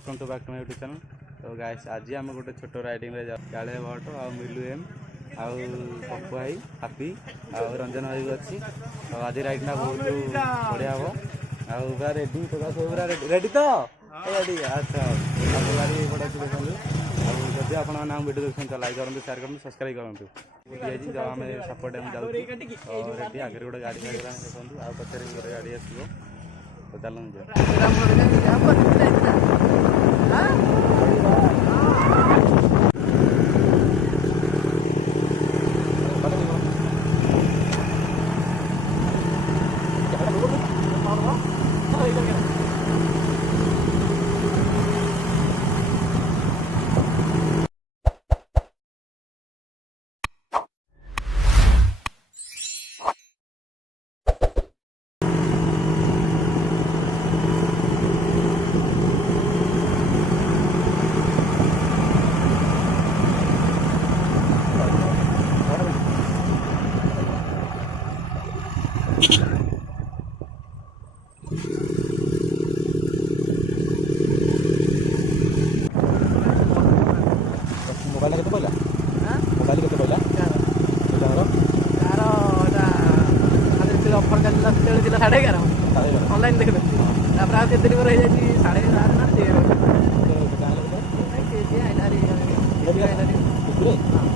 Welcome to back to my YouTube channel. तो guys आज आम गोटे छोट राइडिंग रे काले भट्ट आ मिलू एम आउ पप्पू भाई हापी आ रंजन भाई भी अच्छी। तो आज राइडना बहुत बढ़िया हम आउ पूरा रेडी तो पूरा रेडी तो रेडी। अच्छा आप गाड़ी बड़ा देखो जब आप वीडियो देखते तो लाइक करूँ शेयर करूँ सब्सक्राइब करूँ। जब आम सपोर्ट जाऊँ रेडी आगे गोटे गाड़ी देखो आ पचर गोटे गाड़ी आसो तो मोबाइल केते पइला मोबाइल केते पइला कार ऑफर चलला तेल दिला 11:30 ऑनलाइन देख ले तापर आ केते दिन रह जाई 11:30 ना दे के जे आइलारी हां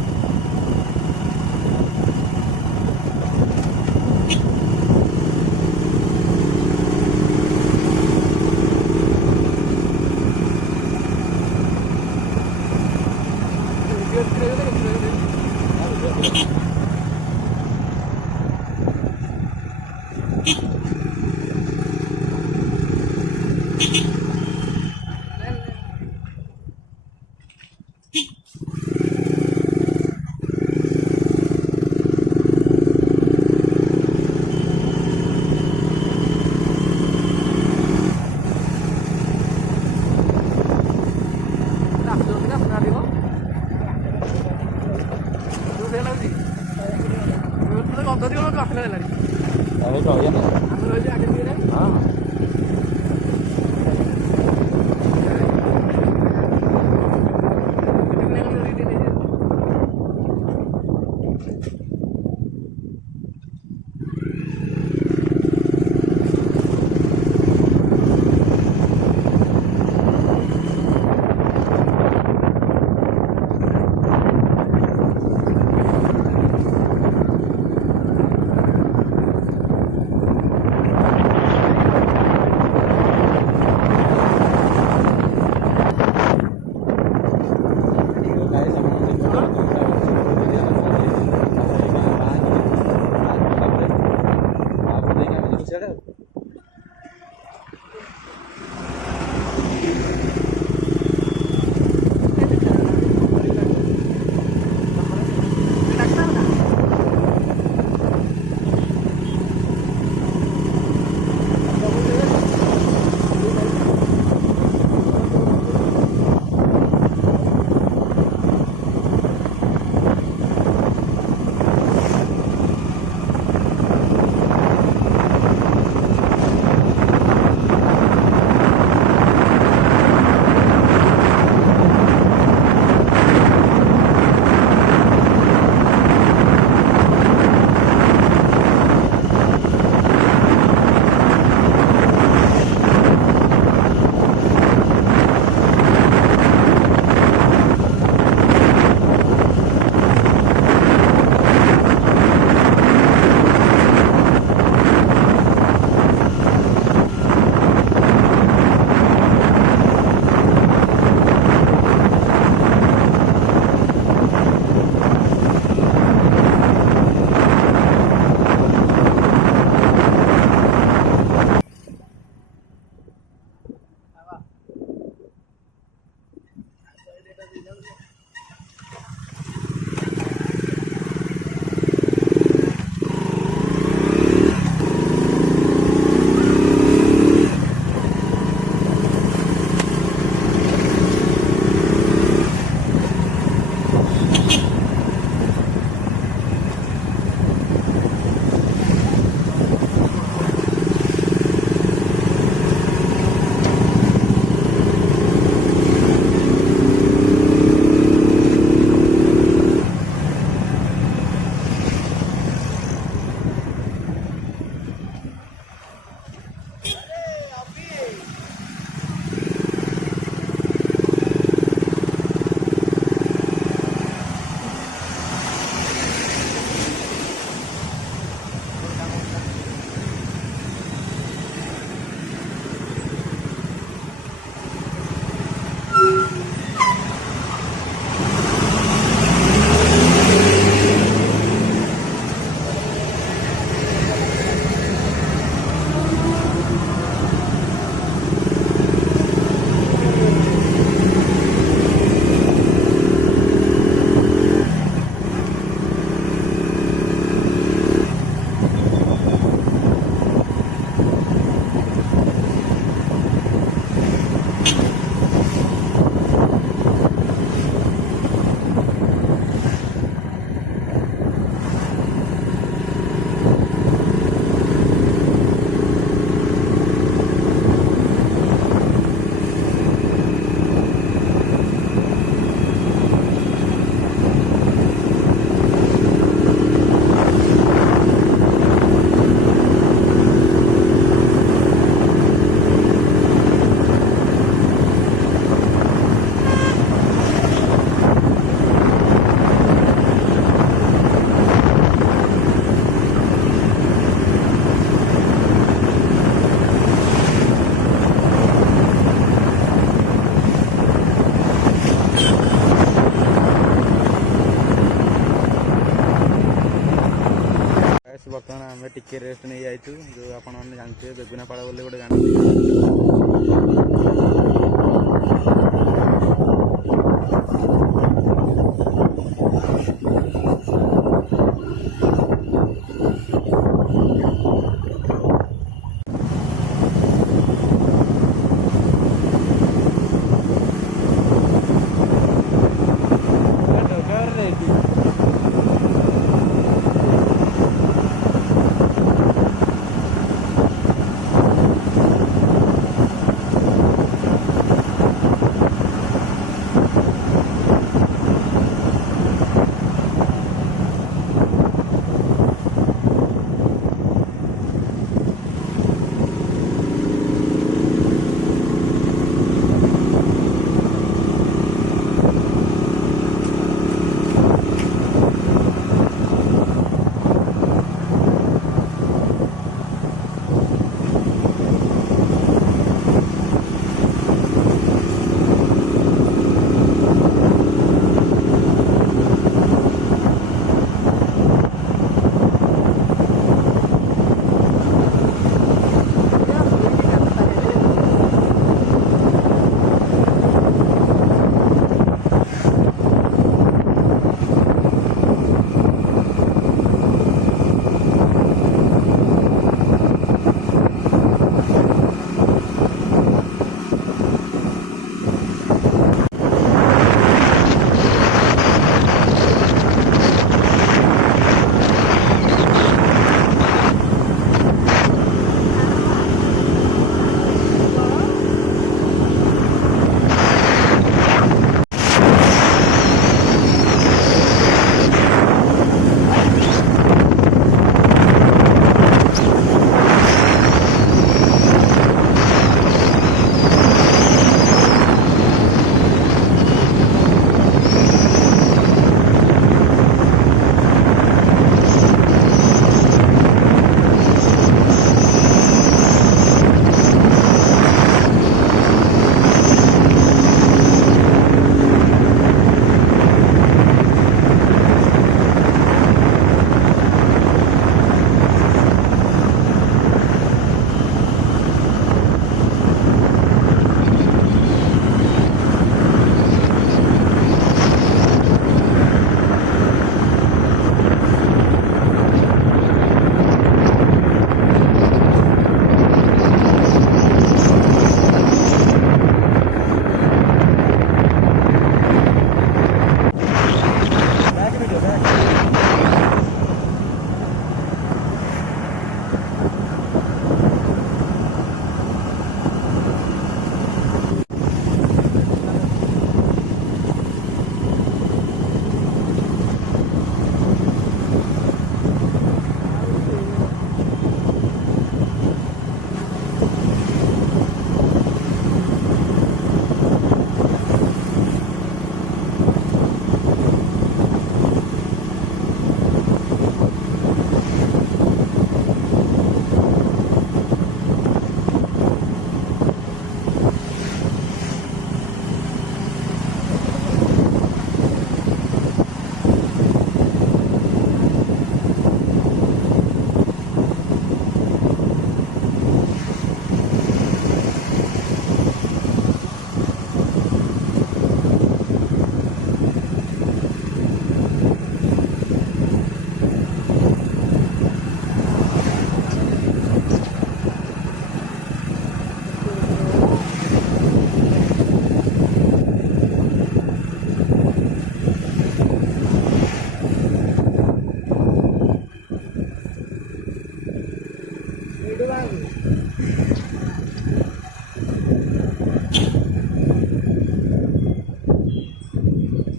आम टिके रेस्ट नहीं जाइए जो आपण मैंने जानते बेगुनापाड़ बोले गोटे गाँ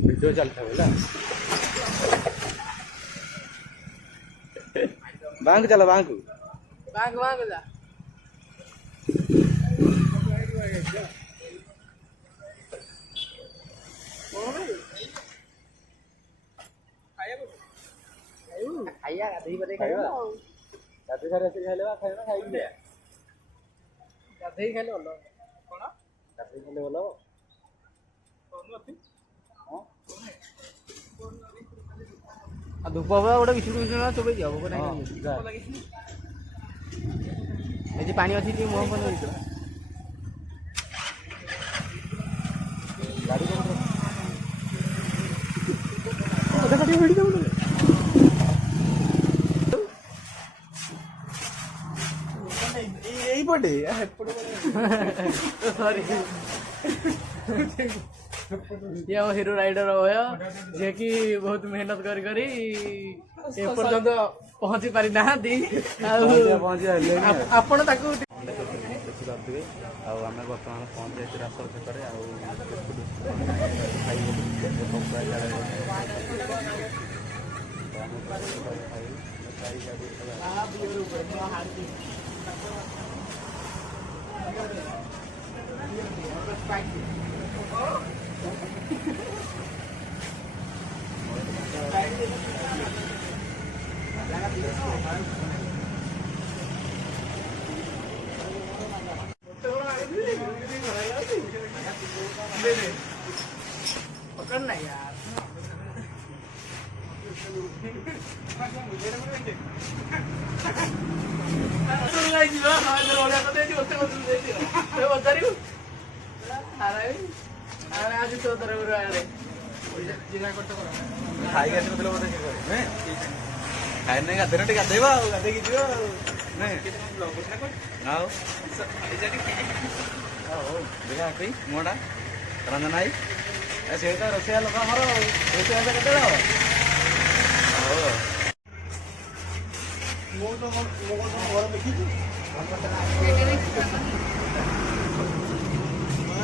वीडियो चलता है बैंक चला बैंक भाग भाग जा खाइया गाधी बरे खाइबा गाधी सारे ऐसे खाइले बा खाइना खाइबे गाधी खाइले बोलो कोन गाधी खाइले बोलो कोन अछि हां ଆଉ ଧୂପ ହବ ଗୋଟେ ବିସ୍କୁଟ ମିଶୁଣା ଚୋବେଇ ଦିଅ ଭୋକ ହଁ ନାହିଁ ଯା। ଏଠି ପାଣି ଅଛି ଟିକେ ମୁହଁ ଫୋନ ହେଇଥିବ ଗାଡ଼ି କୋଉଠି ରଖ? ଅଧା କାଟି ଭିଡ଼ି ଦେବୁ ଏଇପଟେ ସରି ये हम हिरो राइडर भय जे कि बहुत मेहनत करी करी ए पर्यंत पहुंची पारि नाहांती आपण ताकू ଦେଖିପାରୁଥିବେ ଆଉ ଆମେ ବର୍ତ୍ତମାନ ପହଞ୍ଚି ଯାଇଛୁ ରାସର ଛକରେ ଆଉ पकड़ना यार आज तो तरफ ଖାଇକି ଆସିନଥିଲେ ବୋଧେ ଖାଇନି ଗାଧେଇନ ଟିକେ ଗାଧେଇବା ଆଉ ଗାଧେଇକି ଯିବା ଆଉ ହଉ ଦେଖିବା ହାପି ମୁହଁଟା ରଞ୍ଜନ ଭାଇ ସେ ତ ରୋଷେଇଆ ଲୋକ ଆମର ରୋଷେଇଆ କେତେବେଳେ ହବ ହଉ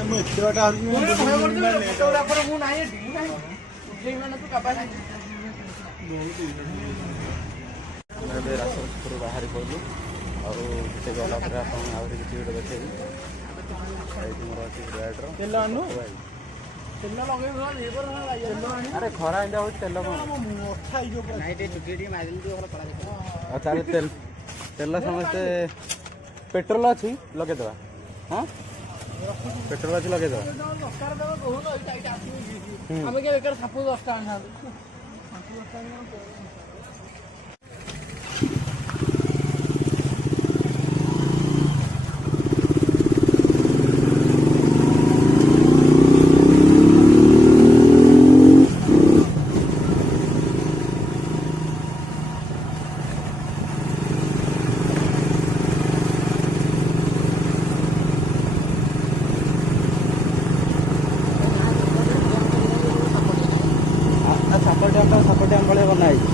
ମୁଁ ଏତେ ବାଟ फोटोग्राफर ମୁଁ ନାହିଁ ଏଠି ମାନେ ତୁ କାବା ଆମେ ଏବେ ରାସର ଛକରୁ ବାହାରି ପଡ଼ିଲୁ ଆଉ ସେ ଗଲା ପରେ ଆପଣଙ୍କୁ ଆହୁରି କିଛି ଗୋଟେ ଦେଖେଇବି ଏଇଠି ମୋର ଅଛି ବ୍ରାଇଡ଼ର ତେଲ ଆଣୁ ତେଲ ଲଗେଇ ଆରେ ଖରା ଏଇଟା ହେଉଛି ତେଲ କ'ଣ ନାଇଁ ଟିକେ ଚୁଟି ଟିକେ ମାରିଲି ଟିକେ ଭଲ କଳା ଦେଖା ଆଉ ତାହେଲେ ତେଲ ସମସ୍ତେ ପେଟ୍ରୋଲ ଅଛି ଲଗେଇଦେବା ହଁ ପେଟ୍ରୋଲ ଅଛି ଲଗେଇଦେବା ଦରକାର ଦେବ କହୁନ ଆମେ କିଏ ବେକାର ସାପ 10ଟା ଆଣିଥାନ୍ତୁ ସାପ ଡ୍ୟାମ୍ ଭଳିଆ ବନା ହେଇଛି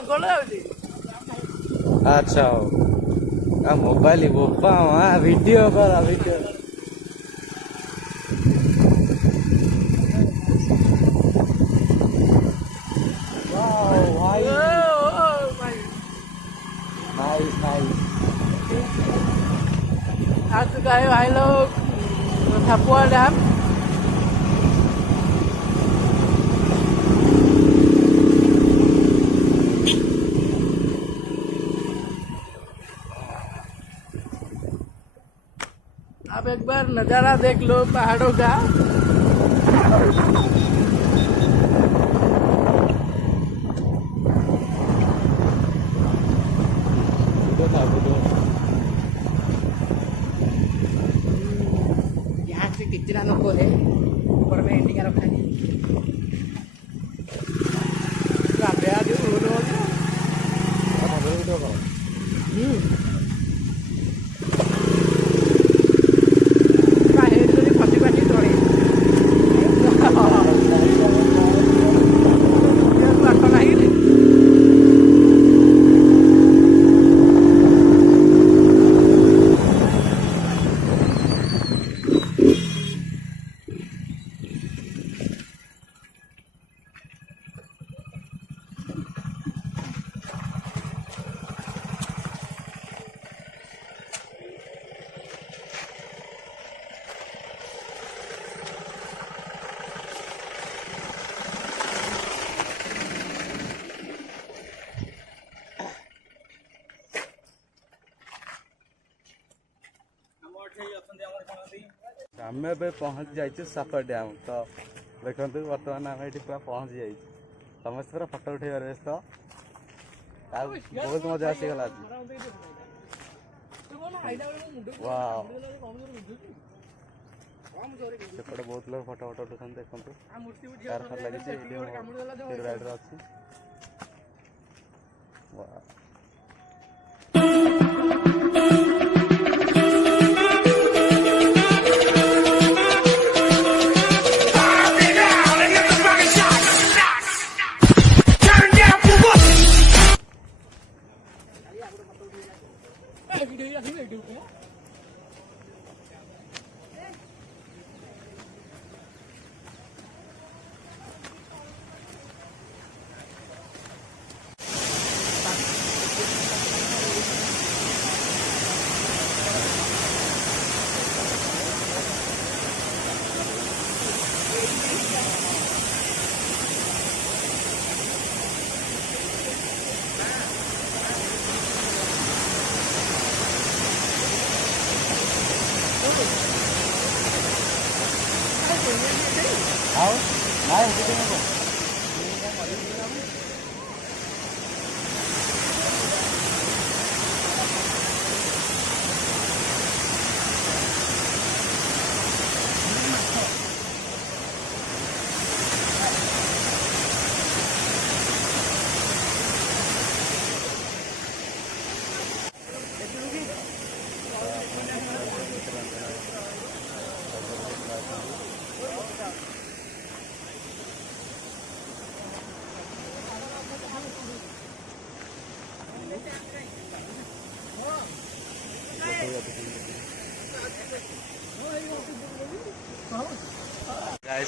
ଜଙ୍ଗଲ ଯାଉଛି। ଆଚ୍ଛା ହଉ ମୋବାଇଲ ବୋପା ମା ଭିଡିଓ କର ଭିଡିଓ। ଭାଇ नाइस नाइस। आ चुका है भाई लोग थपुआ डैम। अब एक बार नजारा देख लो पहाड़ों का। यहाँ से कितना नको है ऊपर में इंडिका रखा है। आम पहुँच जाइए सापर डैम। तो देखो बर्तमान आम ये पूरा पहुँच जाइए समस्त पूरा फटो उठे व्यस्त बहुत मजा आसीगला सेपटे बहुत लोग फटो फटो उठुन देखो कार फार लगी राइडर अच्छी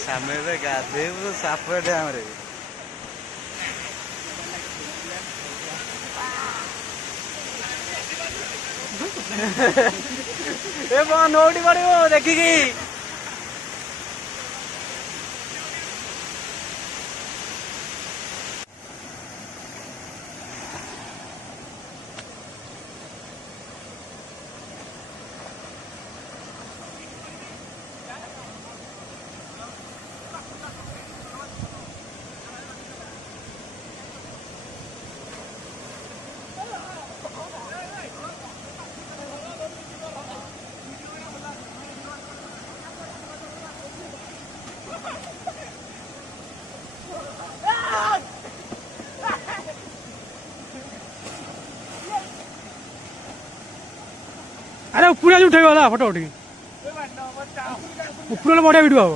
सामने गाधे सापर डैम रे नोटी पड़ो देखिकी अरे पूरा जो उठेगा फोटो उठेगी पूरा बढ़िया वीडियो हम।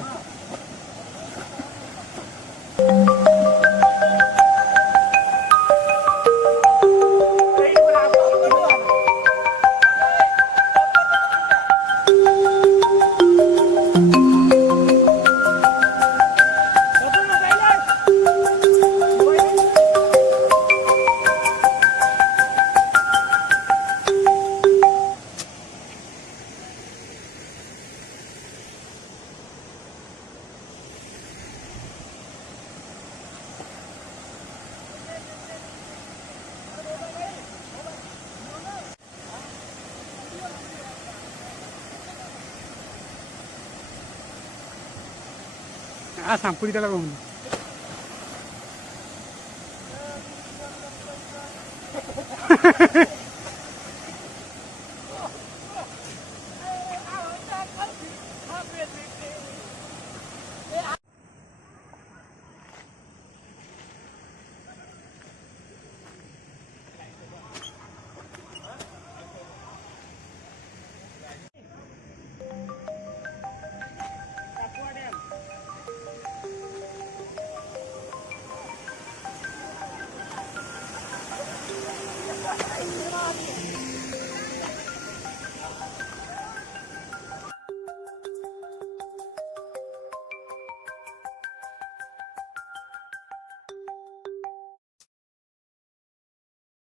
ସାମ୍ପୁଡ଼ି ଦେଲା କହୁନି